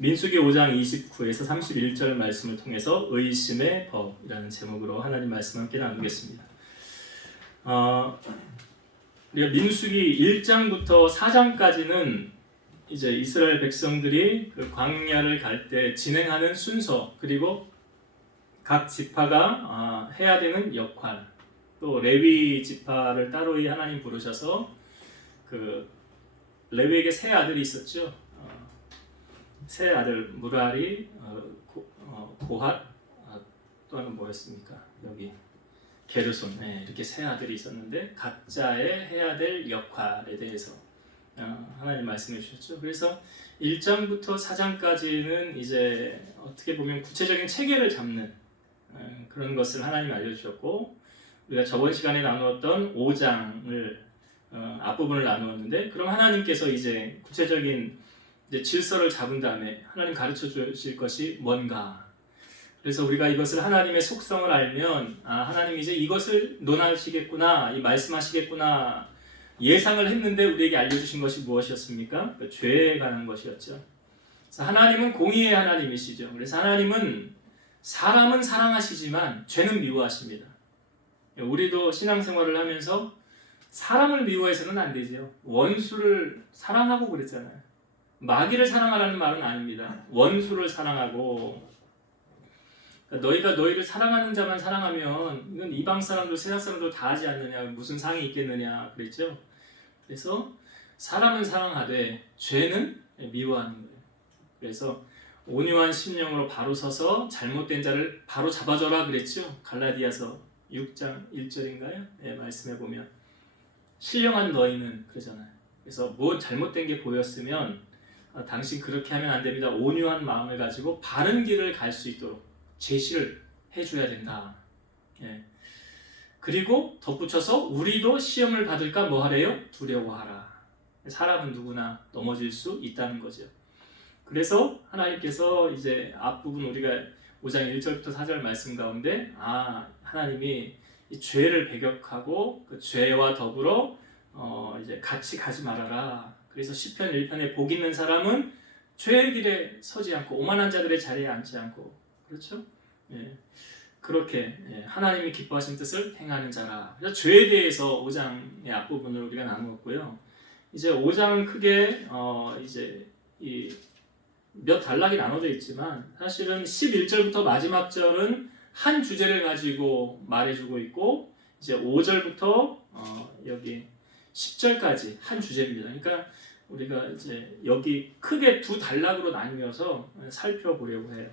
민수기 5장 29에서 31절 말씀을 통해서 의심의 법이라는 제목으로 하나님 말씀 함께 나누겠습니다. 우리가 민수기 1장부터 4장까지는 이제 이스라엘 백성들이 그 광야를 갈 때 진행하는 순서, 그리고 각 지파가 해야 되는 역할, 또 레위 지파를 따로 하나님 부르셔서 그 레위에게 세 아들이 있었죠. 세 아들 무라리, 고핫, 또 하나는 뭐였습니까? 여기 게르손, 이렇게 세 아들이 있었는데 각자의 해야 될 역할에 대해서 하나님 말씀해 주셨죠. 그래서 1장부터 4장까지는 이제 어떻게 보면 구체적인 체계를 잡는 그런 것을 하나님 알려주셨고, 우리가 저번 시간에 나누었던 5장을 앞부분을 나누었는데, 그럼 하나님께서 이제 구체적인 이제 질서를 잡은 다음에 하나님 가르쳐 주실 것이 뭔가. 그래서 우리가 이것을 하나님의 속성을 알면 하나님이 이제 이것을 논하시겠구나, 이 말씀하시겠구나 예상을 했는데 우리에게 알려주신 것이 무엇이었습니까? 그 죄에 관한 것이었죠. 그래서 하나님은 공의의 하나님이시죠. 그래서 하나님은 사람은 사랑하시지만 죄는 미워하십니다. 우리도 신앙생활을 하면서 사람을 미워해서는 안 되죠. 원수를 사랑하고 그랬잖아요. 마귀를 사랑하라는 말은 아닙니다. 원수를 사랑하고, 너희가 너희를 사랑하는 자만 사랑하면 이건 이방 사람도 세상 사람도 다 하지 않느냐, 무슨 상이 있겠느냐 그랬죠. 그래서 사람은 사랑하되 죄는 미워하는 거예요. 그래서 온유한 심령으로 바로 서서 잘못된 자를 바로 잡아줘라 그랬죠. 갈라디아서 6장 1절인가요? 말씀해 보면 신령한 너희는 그러잖아요. 그래서 뭐 잘못된 게 보였으면 당신 그렇게 하면 안 됩니다. 온유한 마음을 가지고 바른 길을 갈 수 있도록 제시를 해줘야 된다. 그리고 덧붙여서 우리도 시험을 받을까 뭐 하래요? 두려워하라. 사람은 누구나 넘어질 수 있다는 거죠. 그래서 하나님께서 이제 앞부분 우리가 5장 1절부터 4절 말씀 가운데 하나님이 이 죄를 배격하고 그 죄와 더불어 이제 같이 가지 말아라. 그래서 시편 1편에 복 있는 사람은 죄의 길에 서지 않고 오만한 자들의 자리에 앉지 않고, 그렇죠? 그렇게 하나님이 기뻐하신 뜻을 행하는 자라. 그래서 죄에 대해서 5장의 앞부분을 우리가 나누었고요. 이제 5장은 크게 이제 이 몇 단락이 나눠져 있지만 사실은 11절부터 마지막 절은 한 주제를 가지고 말해주고 있고, 이제 5절부터 여기 10절까지 한 주제입니다. 그러니까 우리가 이제 여기 크게 두 단락으로 나뉘어서 살펴보려고 해요.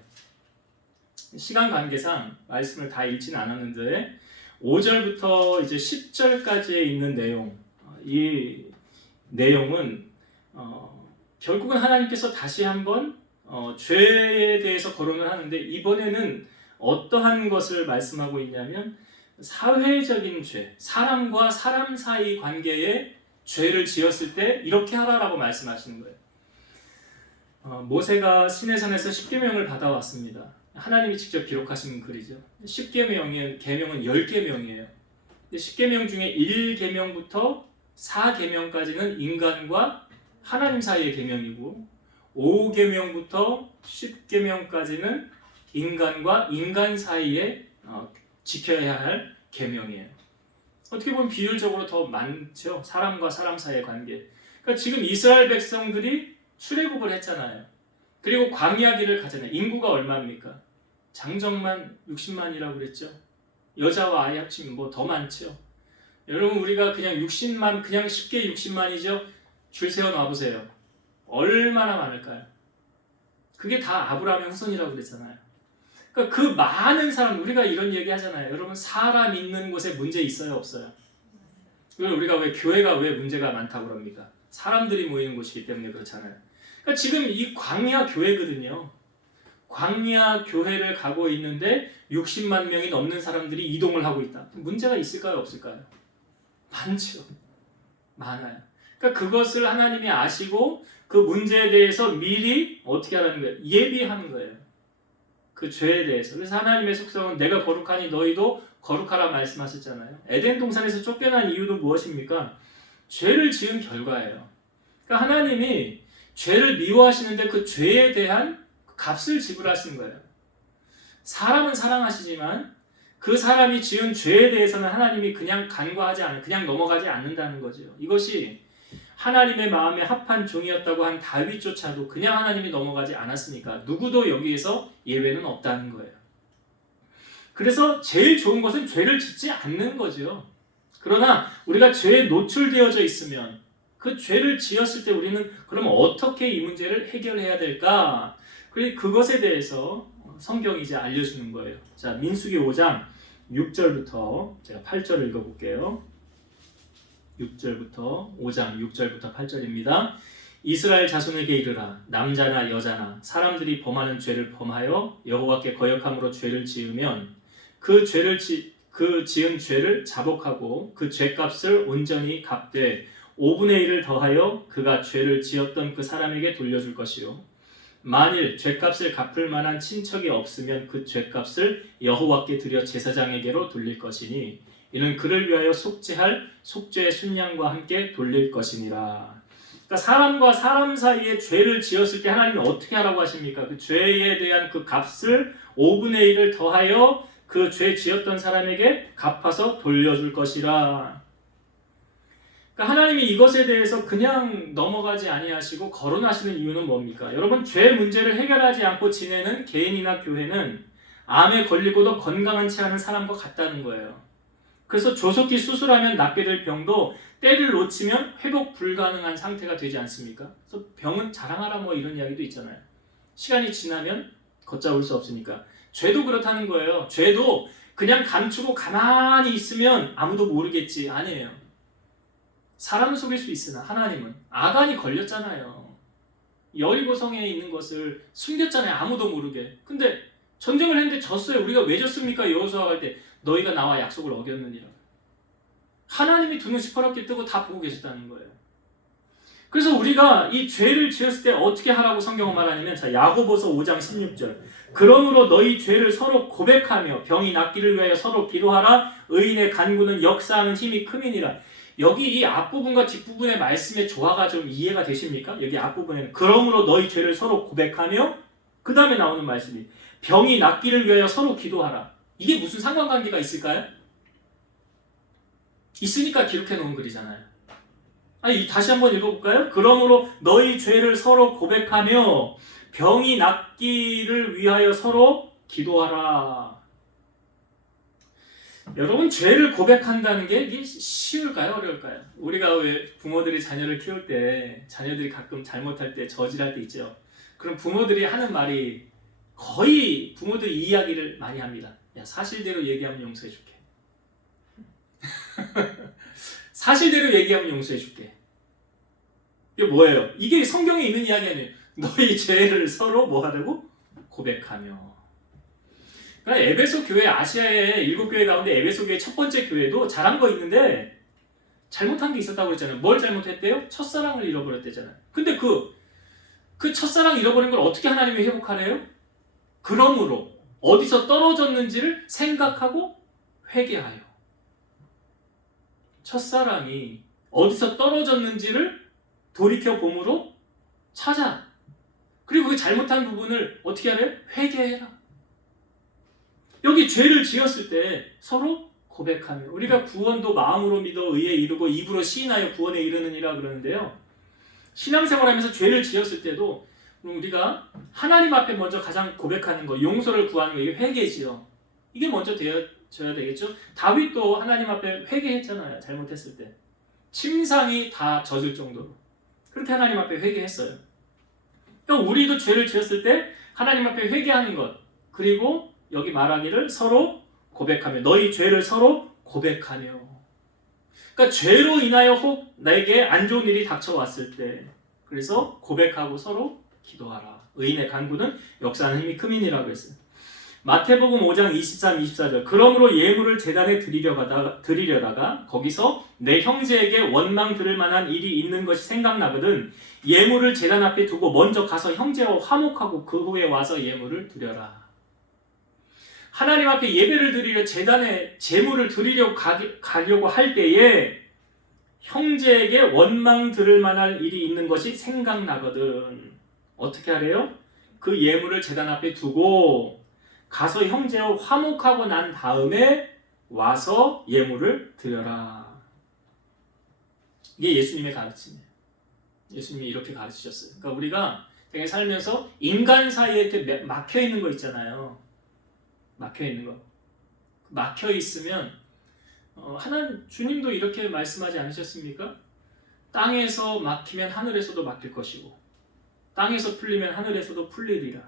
시간 관계상 말씀을 다 읽지는 않았는데 5절부터 이제 10절까지에 있는 내용, 이 내용은 결국은 하나님께서 다시 한번 죄에 대해서 거론을 하는데, 이번에는 어떠한 것을 말씀하고 있냐면 사회적인 죄, 사람과 사람 사이 관계에 죄를 지었을 때 이렇게 하라라고 말씀하시는 거예요. 모세가 시내산에서 10계명을 받아왔습니다. 하나님이 직접 기록하신 글이죠. 10계명은 10계명이에요. 10계명 중에 1계명부터 4계명까지는 인간과 하나님 사이의 계명이고, 5계명부터 10계명까지는 인간과 인간 사이에 지켜야 할 계명이에요. 어떻게 보면 비율적으로 더 많죠. 사람과 사람 사이의 관계. 그러니까 지금 이스라엘 백성들이 출애굽을 했잖아요. 그리고 광야 길을 가잖아요. 인구가 얼마입니까? 장정만 60만이라고 그랬죠. 여자와 아이 합치면 뭐 더 많죠. 여러분, 우리가 그냥 60만, 그냥 쉽게 60만이죠. 줄 세워 놔보세요. 얼마나 많을까요? 그게 다 아브라함의 후손이라고 그랬잖아요. 그러니까 그 많은 사람, 우리가 이런 얘기 하잖아요. 여러분, 사람 있는 곳에 문제 있어요, 없어요? 우리가 왜 교회가 왜 문제가 많다고 그럽니까? 사람들이 모이는 곳이기 때문에 그렇잖아요. 그러니까 지금 이 광야 교회거든요. 광야 교회를 가고 있는데 60만 명이 넘는 사람들이 이동을 하고 있다. 문제가 있을까요, 없을까요? 많죠. 많아요. 그러니까 그것을 하나님이 아시고 그 문제에 대해서 미리 어떻게 하라는 거예요? 예비하는 거예요. 그 죄에 대해서. 그래서 하나님의 속성은 내가 거룩하니 너희도 거룩하라 말씀하셨잖아요. 에덴 동산에서 쫓겨난 이유도 무엇입니까? 죄를 지은 결과예요. 그러니까 하나님이 죄를 미워하시는데 그 죄에 대한 값을 지불하시는 거예요. 사람은 사랑하시지만 그 사람이 지은 죄에 대해서는 하나님이 그냥 간과하지 않는, 그냥 넘어가지 않는다는 거죠. 이것이 하나님의 마음에 합한 종이었다고 한 다윗조차도 그냥 하나님이 넘어가지 않았으니까 누구도 여기에서 예외는 없다는 거예요. 그래서 제일 좋은 것은 죄를 짓지 않는 거죠. 그러나 우리가 죄에 노출되어져 있으면 그 죄를 지었을 때 우리는 그러면 어떻게 이 문제를 해결해야 될까? 그것에 대해서 성경이 이제 알려주는 거예요. 자, 민수기 5장 6절부터 제가 8절 읽어볼게요. 6절부터 5장 6절부터 8절입니다. 이스라엘 자손에게 이르라. 남자나 여자나 사람들이 범하는 죄를 범하여 여호와께 거역함으로 죄를 지으면 그 지은 죄를 자복하고 그 죄값을 온전히 갚되 5분의 1을 더하여 그가 죄를 지었던 그 사람에게 돌려줄 것이요. 만일 죄값을 갚을 만한 친척이 없으면 그 죄값을 여호와께 드려 제사장에게로 돌릴 것이니 이는 그를 위하여 속죄할 속죄의 순양과 함께 돌릴 것이니라. 그러니까 사람과 사람 사이에 죄를 지었을 때 하나님이 어떻게 하라고 하십니까? 그 죄에 대한 그 값을 5분의 1을 더하여 그 죄 지었던 사람에게 갚아서 돌려줄 것이라. 그러니까 하나님이 이것에 대해서 그냥 넘어가지 아니하시고 거론하시는 이유는 뭡니까? 여러분, 죄 문제를 해결하지 않고 지내는 개인이나 교회는 암에 걸리고도 건강한 채 하는 사람과 같다는 거예요. 그래서 조속히 수술하면 낫게 될 병도 때를 놓치면 회복 불가능한 상태가 되지 않습니까? 그래서 병은 자랑하라 뭐 이런 이야기도 있잖아요. 시간이 지나면 걷잡을 수 없으니까. 죄도 그렇다는 거예요. 죄도 그냥 감추고 가만히 있으면 아무도 모르겠지. 아니에요. 사람은 속일 수 있으나 하나님은, 아간이 걸렸잖아요. 여리고성에 있는 것을 숨겼잖아요. 아무도 모르게. 근데 전쟁을 했는데 졌어요. 우리가 왜 졌습니까? 여호수아가 할 때 너희가 나와 약속을 어겼느니라. 하나님이 두 눈 시퍼렇게 뜨고 다 보고 계셨다는 거예요. 그래서 우리가 이 죄를 지었을 때 어떻게 하라고 성경은 말하냐면, 자, 야고보서 5장 16절. 그러므로 너희 죄를 서로 고백하며 병이 낫기를 위하여 서로 기도하라. 의인의 간구는 역사하는 힘이 큼이니라. 여기 이 앞부분과 뒷부분의 말씀의 조화가 좀 이해가 되십니까? 여기 앞부분에는 그러므로 너희 죄를 서로 고백하며, 그 다음에 나오는 말씀이 병이 낫기를 위하여 서로 기도하라. 이게 무슨 상관관계가 있을까요? 있으니까 기록해 놓은 글이잖아요. 아니, 다시 한번 읽어볼까요? 그러므로 너희 죄를 서로 고백하며 병이 낫기를 위하여 서로 기도하라. 여러분, 죄를 고백한다는 게 이게 쉬울까요? 어려울까요? 우리가 왜 부모들이 자녀를 키울 때 자녀들이 가끔 잘못할 때, 저질할 때 있죠. 그럼 부모들이 하는 말이, 거의 부모들이 이 이야기를 많이 합니다. 야, 사실대로 얘기하면 용서해줄게. 사실대로 얘기하면 용서해줄게. 이게 뭐예요? 이게 성경에 있는 이야기 아니에요. 너희 죄를 서로 뭐 하라고? 고백하며. 그러니까 에베소 교회, 아시아의 7교회 가운데 에베소 교회 첫 번째 교회도 잘한 거 있는데 잘못한 게 있었다고 그랬잖아요. 뭘 잘못했대요? 첫사랑을 잃어버렸대잖아요. 근데 그 첫사랑 잃어버린 걸 어떻게 하나님이 회복하래요? 그러므로 어디서 떨어졌는지를 생각하고 회개하여. 첫사랑이 어디서 떨어졌는지를 돌이켜봄으로 찾아. 그리고 그 잘못한 부분을 어떻게 하래요? 회개해라. 여기 죄를 지었을 때 서로 고백하며, 우리가 구원도 마음으로 믿어 의에 이르고 입으로 시인하여 구원에 이르느니라 그러는데요. 신앙생활하면서 죄를 지었을 때도 우리가 하나님 앞에 먼저 가장 고백하는 거, 용서를 구하는 거, 이게 회개지요. 이게 먼저 되어져야 되겠죠. 다윗도 하나님 앞에 회개했잖아요. 잘못했을 때 침상이 다 젖을 정도로 그렇게 하나님 앞에 회개했어요. 그러니까 우리도 죄를 지었을 때 하나님 앞에 회개하는 것, 그리고 여기 말하기를 서로 고백하며, 너희 죄를 서로 고백하며. 그러니까 죄로 인하여 혹 나에게 안 좋은 일이 닥쳐왔을 때, 그래서 고백하고 서로 기도하라. 의인의 간구는 역사하는 힘이 큼이니라고 했어요. 마태복음 5장 23, 24절. 그러므로 예물을 제단에 드리려다가 거기서 내 형제에게 원망 들을 만한 일이 있는 것이 생각나거든 예물을 제단 앞에 두고 먼저 가서 형제와 화목하고 그 후에 와서 예물을 드려라. 하나님 앞에 예배를 드리려 제단에 제물을 드리려고 가려고 할 때에 형제에게 원망 들을 만할 일이 있는 것이 생각나거든. 어떻게 하래요? 그 예물을 제단 앞에 두고 가서 형제와 화목하고 난 다음에 와서 예물을 드려라. 이게 예수님의 가르침이에요. 예수님이 이렇게 가르치셨어요. 그러니까 우리가 되게 살면서 인간 사이에 이렇게 막혀 있는 거 있잖아요. 막혀 있는 거. 막혀 있으면 하나님 주님도 이렇게 말씀하지 않으셨습니까? 땅에서 막히면 하늘에서도 막힐 것이고 땅에서 풀리면 하늘에서도 풀리리라.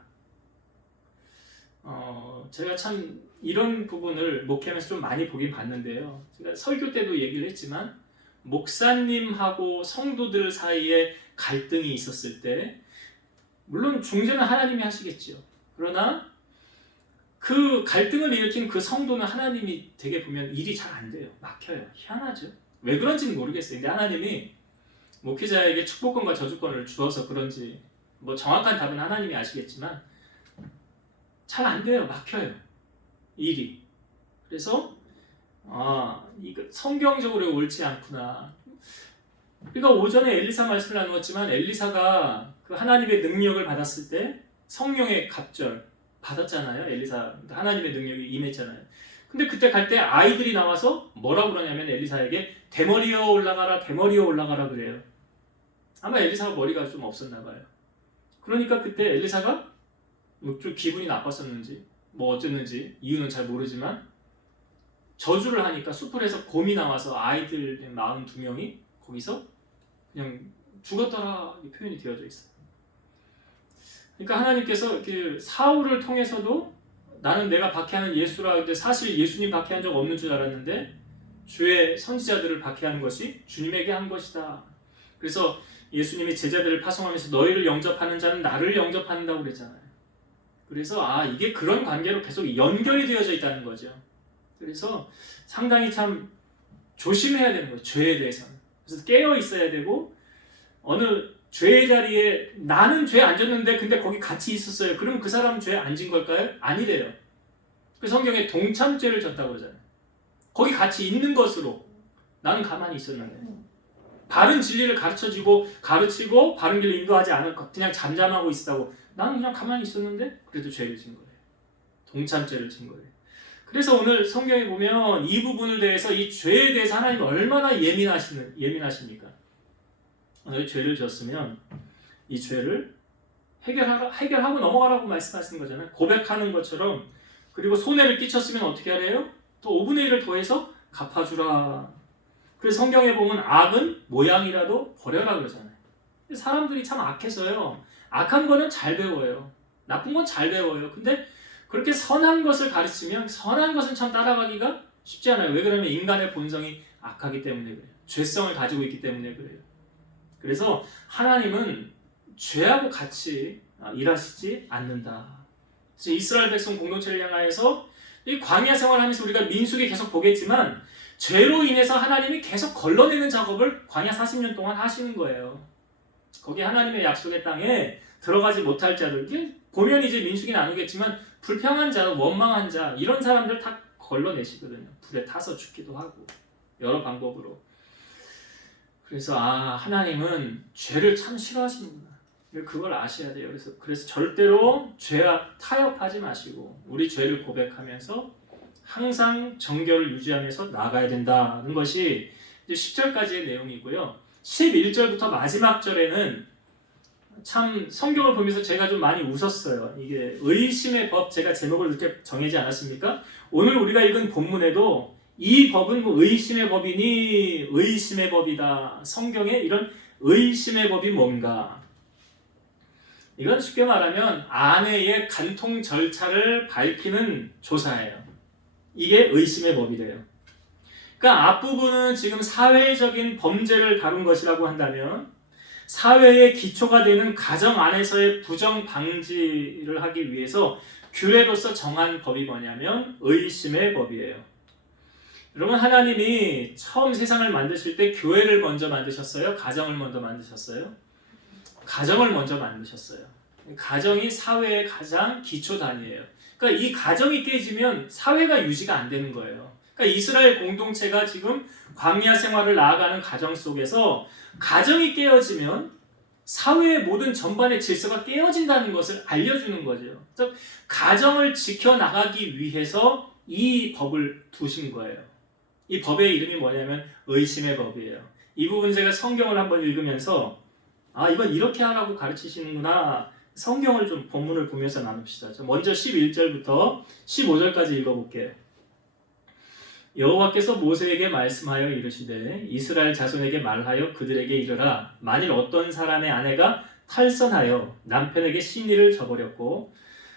제가 참 이런 부분을 목회하면서 좀 많이 보긴 봤는데요. 제가 설교 때도 얘기를 했지만 목사님하고 성도들 사이에 갈등이 있었을 때 물론 중재는 하나님이 하시겠지요. 그러나 그 갈등을 일으킨 그 성도는 하나님이 되게 보면 일이 잘 안 돼요. 막혀요. 희한하죠. 왜 그런지는 모르겠어요. 근데 하나님이 목회자에게 축복권과 저주권을 주어서 그런지 뭐 정확한 답은 하나님이 아시겠지만 잘 안 돼요. 막혀요. 일이. 그래서 이거 성경적으로 옳지 않구나. 우리가 오전에 엘리사 말씀을 나누었지만 엘리사가 그 하나님의 능력을 받았을 때 성령의 갑절 받았잖아요. 엘리사 하나님의 능력이 임했잖아요. 근데 그때 갈 때 아이들이 나와서 뭐라고 그러냐면 엘리사에게 대머리여 올라가라 대머리여 올라가라 그래요. 아마 엘리사가 머리가 좀 없었나 봐요. 그러니까 그때 엘리사가 좀 기분이 나빴었는지 뭐 어쨌는지 이유는 잘 모르지만 저주를 하니까 수풀에서 곰이 나와서 아이들 42명이 거기서 그냥 죽었더라 이 표현이 되어져 있어요. 그러니까 하나님께서 그 사울을 통해서도 나는 내가 박해하는 예수라. 근데 사실 예수님 박해한 적 없는 줄 알았는데 주의 선지자들을 박해하는 것이 주님에게 한 것이다. 그래서 예수님이 제자들을 파송하면서 너희를 영접하는 자는 나를 영접한다고 그랬잖아요. 그래서 이게 그런 관계로 계속 연결이 되어져 있다는 거죠. 그래서 상당히 참 조심해야 되는 거예요. 죄에 대해서는. 그래서 깨어 있어야 되고 어느 죄의 자리에 나는 죄 안 졌는데 근데 거기 같이 있었어요. 그럼 그 사람은 죄 안 진 걸까요? 아니래요. 그 성경에 동참죄를 졌다고 그러잖아요. 거기 같이 있는 것으로 나는 가만히 있었는데 바른 진리를 가르치고 바른 길로 인도하지 않았고 그냥 잠잠하고 있었다고 나는 그냥 가만히 있었는데 그래도 죄를 진 거예요. 동참죄를 진 거예요. 그래서 오늘 성경에 보면 이 부분을 대해서 이 죄에 대해서 하나님이 얼마나 예민하십니까? 너희 죄를 졌으면 이 죄를 해결하고 넘어가라고 말씀하시는 거잖아요. 고백하는 것처럼. 그리고 손해를 끼쳤으면 어떻게 하래요? 또 5분의 1을 더해서 갚아주라. 그래서 성경에 보면 악은 모양이라도 버려라 그러잖아요. 사람들이 참 악해서요. 악한 거는 잘 배워요. 나쁜 건 잘 배워요. 근데 그렇게 선한 것을 가르치면 선한 것은 참 따라가기가 쉽지 않아요. 왜 그러냐면 인간의 본성이 악하기 때문에 그래요. 죄성을 가지고 있기 때문에 그래요. 그래서 하나님은 죄하고 같이 일하시지 않는다. 그래서 이스라엘 백성 공동체를 향하여서 이 광야 생활하면서 우리가 민수기 계속 보겠지만 죄로 인해서 하나님이 계속 걸러내는 작업을 광야 40년 동안 하시는 거예요. 거기 하나님의 약속의 땅에 들어가지 못할 자들, 보면 이제 민수기 나누겠지만 불평한 자, 원망한 자 이런 사람들 다 걸러내시거든요. 불에 타서 죽기도 하고 여러 방법으로. 그래서 하나님은 죄를 참 싫어하시는구나. 그걸 아셔야 돼요. 그래서 절대로 죄와 타협하지 마시고 우리 죄를 고백하면서 항상 정결을 유지하면서 나아가야 된다는 것이 이제 10절까지의 내용이고요. 11절부터 마지막 절에는 참 성경을 보면서 제가 좀 많이 웃었어요. 이게 의심의 법, 제가 제목을 이렇게 정하지 않았습니까? 오늘 우리가 읽은 본문에도 이 법은 의심의 법이니 의심의 법이다. 성경에 이런 의심의 법이 뭔가? 이건 쉽게 말하면 아내의 간통 절차를 밝히는 조사예요. 이게 의심의 법이래요. 그러니까 앞부분은 지금 사회적인 범죄를 다룬 것이라고 한다면 사회의 기초가 되는 가정 안에서의 부정 방지를 하기 위해서 규례로서 정한 법이 뭐냐면 의심의 법이에요. 여러분 하나님이 처음 세상을 만드실 때 교회를 먼저 만드셨어요? 가정을 먼저 만드셨어요? 가정을 먼저 만드셨어요. 가정이 사회의 가장 기초 단위예요. 그러니까 이 가정이 깨지면 사회가 유지가 안 되는 거예요. 그러니까 이스라엘 공동체가 지금 광야 생활을 나아가는 가정 속에서 가정이 깨어지면 사회의 모든 전반의 질서가 깨어진다는 것을 알려주는 거죠. 그래서 가정을 지켜나가기 위해서 이 법을 두신 거예요. 이 법의 이름이 뭐냐면 의심의 법이에요. 이 부분 제가 성경을 한번 읽으면서 이건 이렇게 하라고 가르치시는구나. 성경을 좀 본문을 보면서 나눕시다. 먼저 11절부터 15절까지 읽어볼게요. 여호와께서 모세에게 말씀하여 이르시되 이스라엘 자손에게 말하여 그들에게 이르라. 만일 어떤 사람의 아내가 탈선하여 남편에게 시니를 저버렸고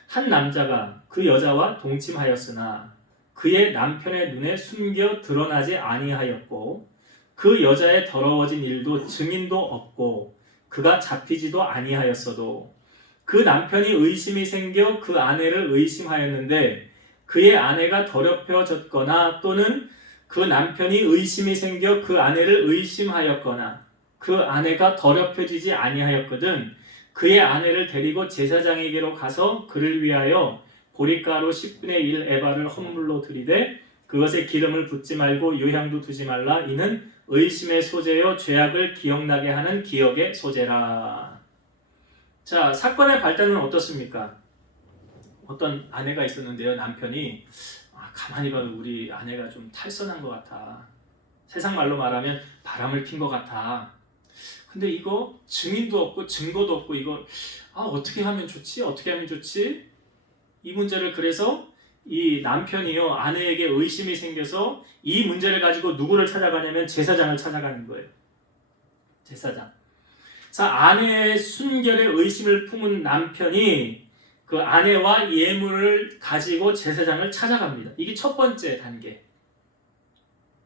한 남자가 그 여자와 동침하였으나 그의 남편의 눈에 숨겨 드러나지 아니하였고 그 여자의 더러워진 일도 증인도 없고 그가 잡히지도 아니하였어도 그 남편이 의심이 생겨 그 아내를 의심하였는데 그의 아내가 더럽혀졌거나 또는 그 남편이 의심이 생겨 그 아내를 의심하였거나 그 아내가 더럽혀지지 아니하였거든 그의 아내를 데리고 제사장에게로 가서 그를 위하여 보리가루 10분의 1 에바를 헌물로 드리되 그것에 기름을 붓지 말고 요향도 두지 말라. 이는 의심의 소재요 죄악을 기억나게 하는 기억의 소재라. 자, 사건의 발단은 어떻습니까? 어떤 아내가 있었는데요. 남편이 가만히 봐도 우리 아내가 좀 탈선한 것 같아. 세상 말로 말하면 바람을 핀 것 같아. 근데 이거 증인도 없고 증거도 없고 이거 어떻게 하면 좋지? 어떻게 하면 좋지? 이 문제를 그래서 이 남편이요 아내에게 의심이 생겨서 이 문제를 가지고 누구를 찾아가냐면 제사장을 찾아가는 거예요. 제사장. 자, 아내의 순결에 의심을 품은 남편이 그 아내와 예물을 가지고 제사장을 찾아갑니다. 이게 첫 번째 단계.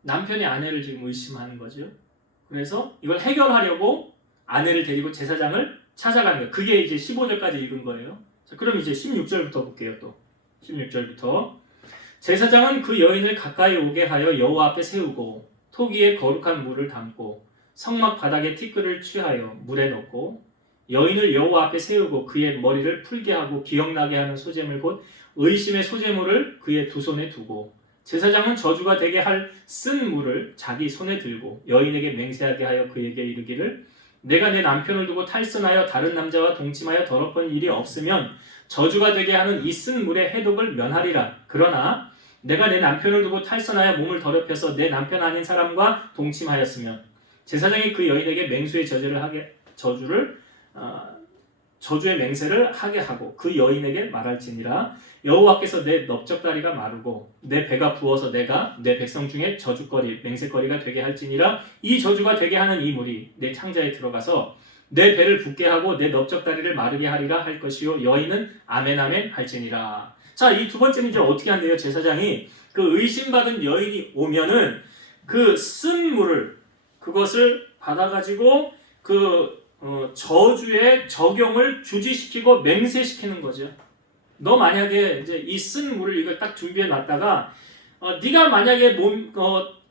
남편이 아내를 지금 의심하는 거죠. 그래서 이걸 해결하려고 아내를 데리고 제사장을 찾아가는 거예요. 그게 이제 15절까지 읽은 거예요. 자, 그럼 이제 16절부터 볼게요. 또 16절부터 제사장은 그 여인을 가까이 오게 하여 여호와 앞에 세우고 토기에 거룩한 물을 담고 성막 바닥에 티끌을 취하여 물에 넣고 여인을 여호와 앞에 세우고 그의 머리를 풀게 하고 기억나게 하는 소재물 곧 의심의 소재물을 그의 두 손에 두고 제사장은 저주가 되게 할 쓴 물을 자기 손에 들고 여인에게 맹세하게 하여 그에게 이르기를 내가 내 남편을 두고 탈선하여 다른 남자와 동침하여 더럽은 일이 없으면 저주가 되게 하는 이 쓴 물의 해독을 면하리라. 그러나 내가 내 남편을 두고 탈선하여 몸을 더럽혀서 내 남편 아닌 사람과 동침하였으면 제사장이 그 여인에게 맹수의 저주의 맹세를 하게 하고 그 여인에게 말할지니라. 여호와께서 내 넓적다리가 마르고 내 배가 부어서 내가 내 백성 중에 저주거리 맹세거리가 되게 할지니라. 이 저주가 되게 하는 이 물이 내 창자에 들어가서 내 배를 붓게 하고 내 넓적다리를 마르게 하리라 할 것이요 여인은 아멘 아멘 할지니라. 자, 이 두 번째는 이제 어떻게 한대요? 제사장이 그 의심받은 여인이 오면은 그 쓴 물을 그것을 받아가지고 저주의 적용을 주지시키고 맹세시키는 거죠. 너 만약에 이제 이 쓴 물을 이걸 딱 준비해 놨다가 네가 만약에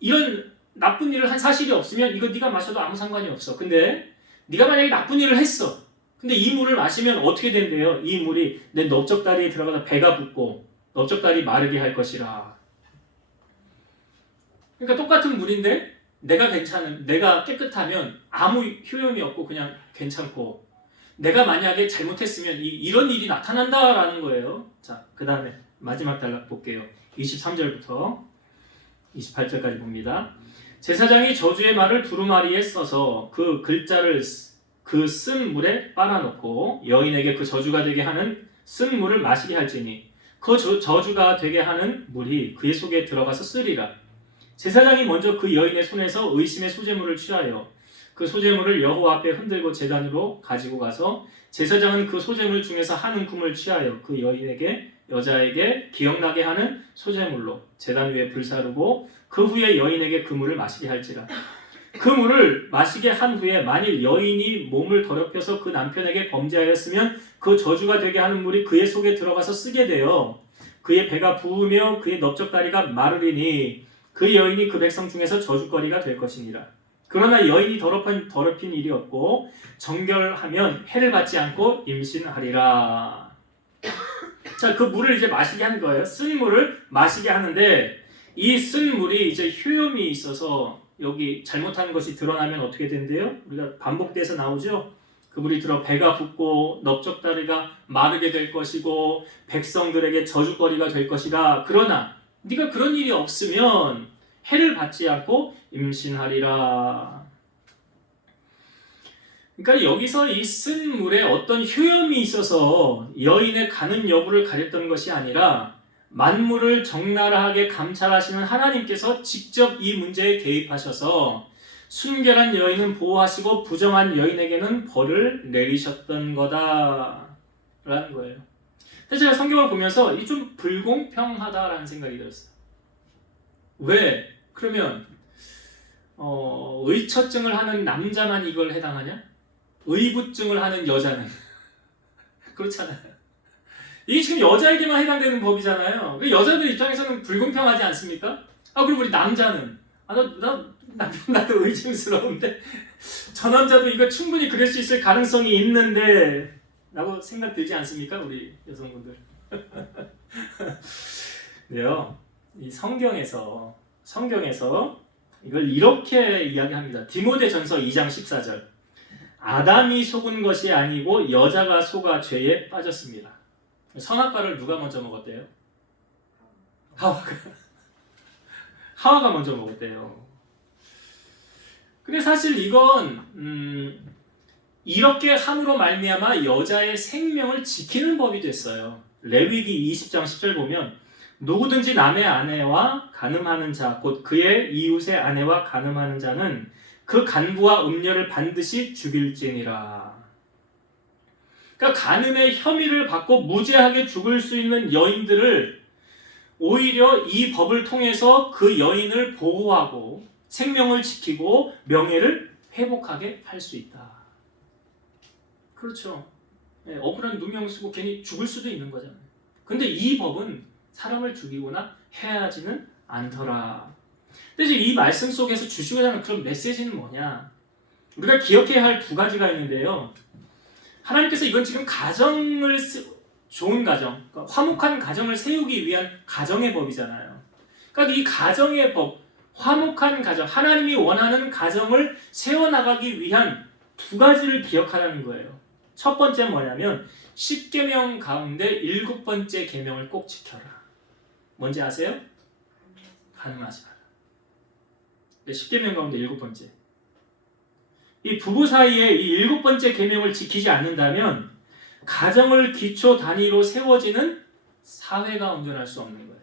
이런 나쁜 일을 한 사실이 없으면 이거 네가 마셔도 아무 상관이 없어. 근데 네가 만약에 나쁜 일을 했어. 근데 이 물을 마시면 어떻게 된대요? 이 물이 내 넓적다리에 들어가서 배가 붓고 넓적다리 마르게 할 것이라. 그러니까 똑같은 물인데 내가 깨끗하면 아무 효용이 없고 그냥 괜찮고 내가 만약에 잘못했으면 이런 일이 나타난다라는 거예요. 자, 그 다음에 마지막 단락 볼게요. 23절부터 28절까지 봅니다. 제사장이 저주의 말을 두루마리에 써서 그 글자를 그 쓴 물에 빨아놓고 여인에게 그 저주가 되게 하는 쓴 물을 마시게 할지니 그 저주가 되게 하는 물이 그의 속에 들어가서 쓰리라. 제사장이 먼저 그 여인의 손에서 의심의 소재물을 취하여 그 소재물을 여호와 앞에 흔들고 제단으로 가지고 가서 제사장은 그 소재물 중에서 한 움큼을 취하여 그 여자에게 기억나게 하는 소재물로 제단 위에 불사르고 그 후에 여인에게 그 물을 마시게 할지라. 그 물을 마시게 한 후에 만일 여인이 몸을 더럽혀서 그 남편에게 범죄하였으면 그 저주가 되게 하는 물이 그의 속에 들어가서 쓰게 되어 그의 배가 부으며 그의 넓적다리가 마르리니 그 여인이 그 백성 중에서 저주거리가 될 것이니라. 그러나 여인이 더럽힌 일이 없고 정결하면 해를 받지 않고 임신하리라. 자, 그 물을 이제 마시게 하는 거예요. 쓴 물을 마시게 하는데 이 쓴 물이 이제 효염이 있어서 여기 잘못한 것이 드러나면 어떻게 된대요? 우리가 반복돼서 나오죠. 그 물이 들어 배가 붓고 넓적다리가 마르게 될 것이고 백성들에게 저주거리가 될 것이다. 그러나 네가 그런 일이 없으면 해를 받지 않고 임신하리라. 그러니까 여기서 이 쓴 물에 어떤 효염이 있어서 여인의 가는 여부를 가렸던 것이 아니라 만물을 적나라하게 감찰하시는 하나님께서 직접 이 문제에 개입하셔서 순결한 여인은 보호하시고 부정한 여인에게는 벌을 내리셨던 거다라는 거예요. 근데 제가 성경을 보면서 이 좀 불공평하다라는 생각이 들었어요. 왜? 그러면 의처증을 하는 남자만 이걸 해당하냐? 의부증을 하는 여자는 그렇잖아요. 이게 지금 여자에게만 해당되는 법이잖아요. 여자들 입장에서는 불공평하지 않습니까? 그리고 우리 남자는 나도 의심스러운데 저 남자도 이거 충분히 그럴 수 있을 가능성이 있는데 라고 생각 들지 않습니까? 우리 여성분들. 네요. 이 성경에서 이걸 이렇게 이야기합니다. 디모데전서 2장 14절. 아담이 속은 것이 아니고 여자가 속아 죄에 빠졌습니다. 선악과를 누가 먼저 먹었대요? 하와가 먼저 먹었대요. 근데 사실 이건 이렇게 함으로 말미암아 여자의 생명을 지키는 법이 됐어요. 레위기 20장 10절 보면 누구든지 남의 아내와 간음하는 자, 곧 그의 이웃의 아내와 간음하는 자는 그 간부와 음녀를 반드시 죽일지니라. 그러니까 간음의 혐의를 받고 무죄하게 죽을 수 있는 여인들을 오히려 이 법을 통해서 그 여인을 보호하고 생명을 지키고 명예를 회복하게 할 수 있다. 그렇죠. 억울한 누명 쓰고 괜히 죽을 수도 있는 거잖아요. 근데 이 법은 사람을 죽이거나 해하지는 않더라. 근데 이제 이 말씀 속에서 주시고자 하는 그런 메시지는 뭐냐? 우리가 기억해야 할 두 가지가 있는데요. 하나님께서 이건 지금 좋은 가정, 그러니까 화목한 가정을 세우기 위한 가정의 법이잖아요. 그러니까 이 가정의 법, 화목한 가정, 하나님이 원하는 가정을 세워나가기 위한 두 가지를 기억하라는 거예요. 첫 번째 뭐냐면 10계명 가운데 7번째 계명을 꼭 지켜라. 뭔지 아세요? 간음하지 마라. 10계명 가운데 7번째. 이 부부 사이에 이 7번째 계명을 지키지 않는다면 가정을 기초 단위로 세워지는 사회가 온전할 수 없는 거예요.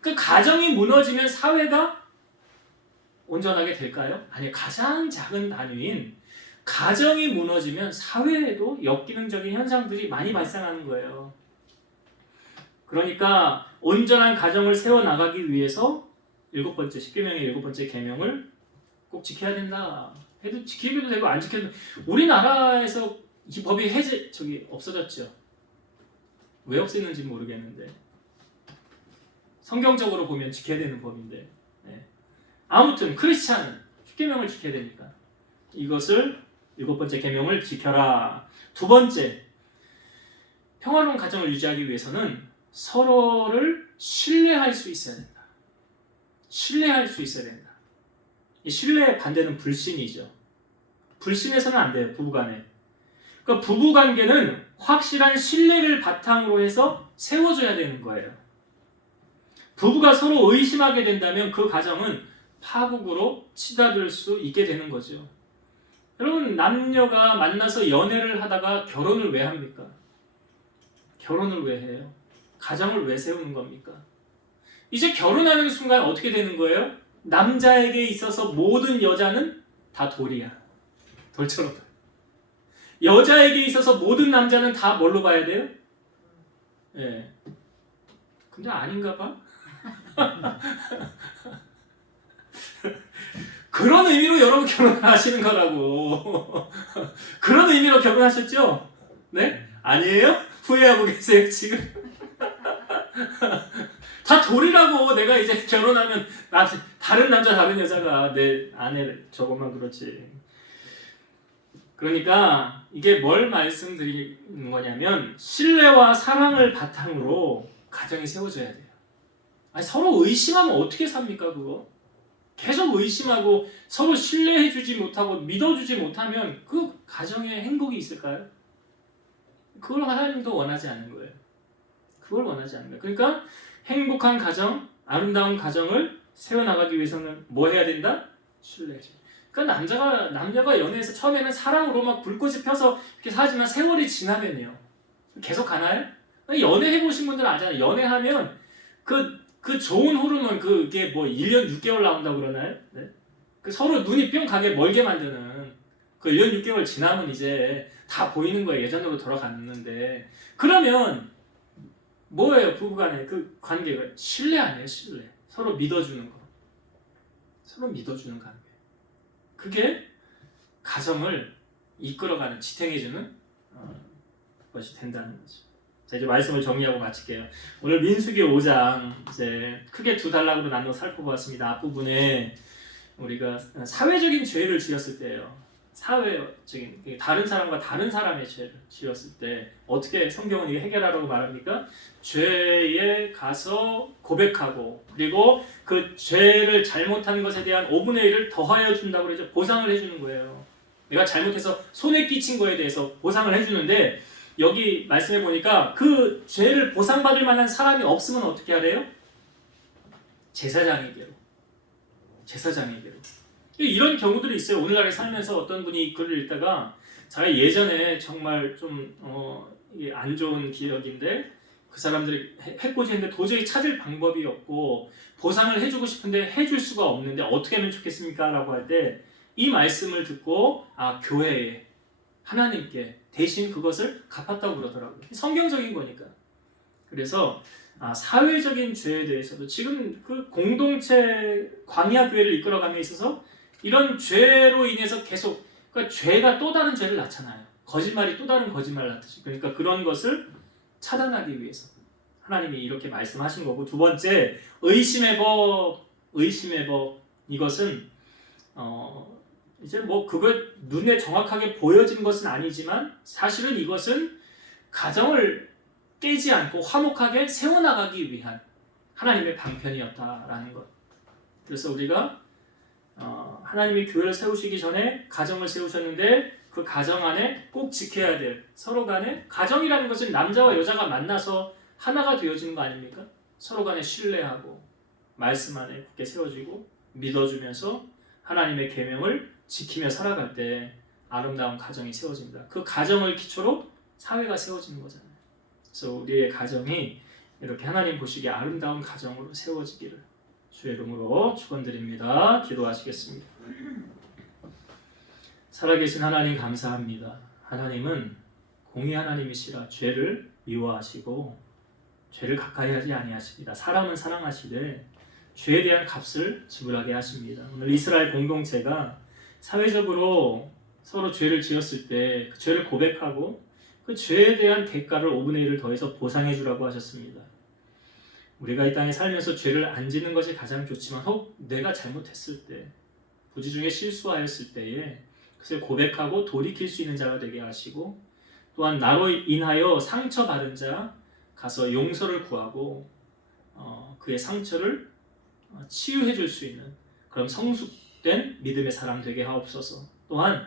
그 가정이 무너지면 사회가 온전하게 될까요? 아니, 가장 작은 단위인 가정이 무너지면 사회에도 역기능적인 현상들이 많이 발생하는 거예요. 그러니까 온전한 가정을 세워나가기 위해서 7번째, 10계명의 7번째 계명을 꼭 지켜야 된다. 해도 지키기도 되고 안 지켜도 우리나라에서 이 법이 없어졌죠. 왜 없애는지 모르겠는데 성경적으로 보면 지켜야 되는 법인데 아무튼 크리스찬은 10계명을 지켜야 되니까 이것을 7번째 계명을 지켜라. 두 번째, 평화로운 가정을 유지하기 위해서는 서로를 신뢰할 수 있어야 된다. 신뢰할 수 있어야 된다. 이 신뢰의 반대는 불신이죠. 불신해서는 안 돼요, 부부간에. 그러니까 부부관계는 확실한 신뢰를 바탕으로 해서 세워줘야 되는 거예요. 부부가 서로 의심하게 된다면 그 가정은 파국으로 치닫을 수 있게 되는 거죠. 여러분, 남녀가 만나서 연애를 하다가 결혼을 왜 합니까? 결혼을 왜 해요? 가정을 왜 세우는 겁니까? 이제 결혼하는 순간 어떻게 되는 거예요? 남자에게 있어서 모든 여자는 다 돌이야. 돌처럼. 여자에게 있어서 모든 남자는 다 뭘로 봐야 돼요? 근데 아닌가 봐? 그런 의미로 여러분 결혼하시는 거라고. 그런 의미로 결혼하셨죠? 네? 아니에요? 후회하고 계세요 지금? 다 돌이라고. 내가 이제 결혼하면 다른 남자 다른 여자가 내 아내 저것만 그렇지. 그러니까 이게 뭘 말씀드리는 거냐면 신뢰와 사랑을 바탕으로 가정이 세워져야 돼요. 아니, 서로 의심하면 어떻게 삽니까 그거? 계속 의심하고 서로 신뢰해주지 못하고 믿어주지 못하면 그 가정에 행복이 있을까요? 그걸 하나님도 원하지 않는 거예요. 그걸 원하지 않는 거예요. 그러니까 행복한 가정, 아름다운 가정을 세워나가기 위해서는 뭐 해야 된다? 신뢰해줘. 그러니까 남녀가 연애에서 처음에는 사랑으로 막 불꽃이 펴서 이렇게 살지만 세월이 지나면요. 계속 가나요? 연애해보신 분들은 알잖아요. 연애하면 그 좋은 호르몬 그게 뭐 1년 6개월 나온다고 그러나요? 네? 그 서로 눈이 뿅 가게 멀게 만드는 그 1년 6개월 지나면 이제 다 보이는 거예요. 예전으로 돌아갔는데. 그러면 뭐예요? 부부간의 그 관계가 신뢰 아니에요? 신뢰. 서로 믿어주는 거. 서로 믿어주는 관계. 그게 가정을 이끌어가는, 지탱해주는 것이 된다는 거죠. 자, 이제 말씀을 정리하고 마칠게요. 오늘 민수기 5장 이제 크게 두 단락으로 나눠 살펴보았습니다. 앞부분에 우리가 사회적인 죄를 지었을 때요. 사회적인 다른 사람과 다른 사람의 죄를 지었을 때 어떻게 성경은 이게 해결하라고 말합니까? 죄에 가서 고백하고 그리고 그 죄를 잘못한 것에 대한 5분의 1을 더하여 준다고 그러죠. 보상을 해주는 거예요. 내가 잘못해서 손에 끼친 거에 대해서 보상을 해주는데 여기 말씀해 보니까 그 죄를 보상받을 만한 사람이 없으면 어떻게 하래요? 제사장에게로. 이런 경우들이 있어요. 오늘날에 살면서 어떤 분이 글을 읽다가 자기 예전에 정말 좀 이게 안 좋은 기억인데 그 사람들이 해코지했는데 도저히 찾을 방법이 없고 보상을 해주고 싶은데 해줄 수가 없는데 어떻게 하면 좋겠습니까? 라고 할 때 이 말씀을 듣고 교회에 하나님께 대신 그것을 갚았다고 그러더라고요. 성경적인 거니까. 그래서 사회적인 죄에 대해서도 지금 그 공동체 광야 교회를 이끌어감에 있어서 이런 죄로 인해서 계속 그러니까 죄가 또 다른 죄를 낳잖아요. 거짓말이 또 다른 거짓말을 낳듯이. 그러니까 그런 것을 차단하기 위해서 하나님이 이렇게 말씀하신 거고, 두 번째 의심의 법. 이것은 이제 뭐 그거 눈에 정확하게 보여지는 것은 아니지만 사실은 이것은 가정을 깨지 않고 화목하게 세워나가기 위한 하나님의 방편이었다라는 것. 그래서 우리가 하나님이 교회를 세우시기 전에 가정을 세우셨는데 그 가정 안에 꼭 지켜야 될 서로 간에 가정이라는 것은 남자와 여자가 만나서 하나가 되어지는 거 아닙니까? 서로 간에 신뢰하고 말씀 안에 굳게 세워지고 믿어주면서 하나님의 계명을 지키며 살아갈 때 아름다운 가정이 세워집니다. 그 가정을 기초로 사회가 세워지는 거잖아요. 그래서 우리의 가정이 이렇게 하나님 보시기에 아름다운 가정으로 세워지기를 주의 이름으로 축원드립니다. 기도하시겠습니다. 살아계신 하나님 감사합니다. 하나님은 공의 하나님이시라 죄를 미워하시고 죄를 가까이 하지 아니하십니다. 사람은 사랑하시되 죄에 대한 값을 지불하게 하십니다. 오늘 이스라엘 공동체가 사회적으로 서로 죄를 지었을 때 그 죄를 고백하고 그 죄에 대한 대가를 5분의 1을 더해서 보상해 주라고 하셨습니다. 우리가 이 땅에 살면서 죄를 안 짓는 것이 가장 좋지만 혹 내가 잘못했을 때 부지 중에 실수하였을 때에 그것을 고백하고 돌이킬 수 있는 자가 되게 하시고 또한 나로 인하여 상처받은 자 가서 용서를 구하고 그의 상처를 치유해 줄 수 있는 그런 성숙된 믿음의 사람 되게 하옵소서. 또한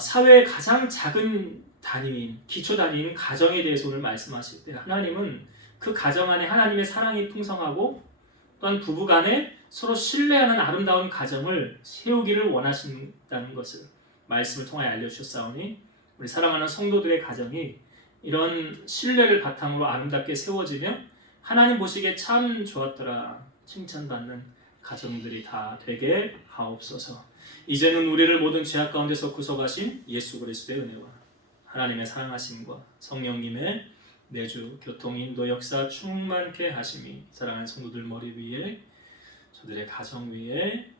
사회의 가장 작은 단위인 기초 단위인 가정에 대해서 오늘 말씀하실 때 하나님은 그 가정 안에 하나님의 사랑이 풍성하고 또한 부부간에 서로 신뢰하는 아름다운 가정을 세우기를 원하신다는 것을 말씀을 통하여 알려주셨사오니 우리 사랑하는 성도들의 가정이 이런 신뢰를 바탕으로 아름답게 세워지며 하나님 보시기에 참 좋았더라 칭찬받는 가정들이 다 되게 하옵소서. 이제는 우리를 모든 죄악 가운데서 구속하신 예수 그리스도의 은혜와 하나님의 사랑하심과 성령님의 내주 교통 인도 역사 충만케 하심이 사랑하는 성도들 머리 위에 저들의 가정 위에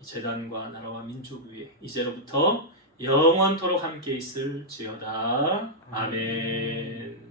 이 재단과 나라와 민족 위에 이제로부터 영원토록 함께 있을지어다. 아멘.